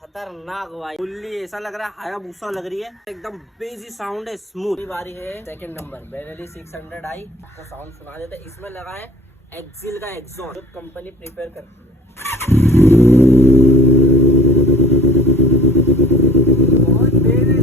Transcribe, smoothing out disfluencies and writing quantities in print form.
खतरनाक भाई, फुल्ली ऐसा लग रहा है हायाबुसा लग रही है, एकदम बेजी साउंड है, स्मूथ। बारी है सेकंड नंबर बेनेली 600 आई, आपको साउंड सुना देते हैं। इसमें लगा है एक्सिल का एग्जॉस्ट, जो कंपनी प्रिपेयर करती है। बहुत तेज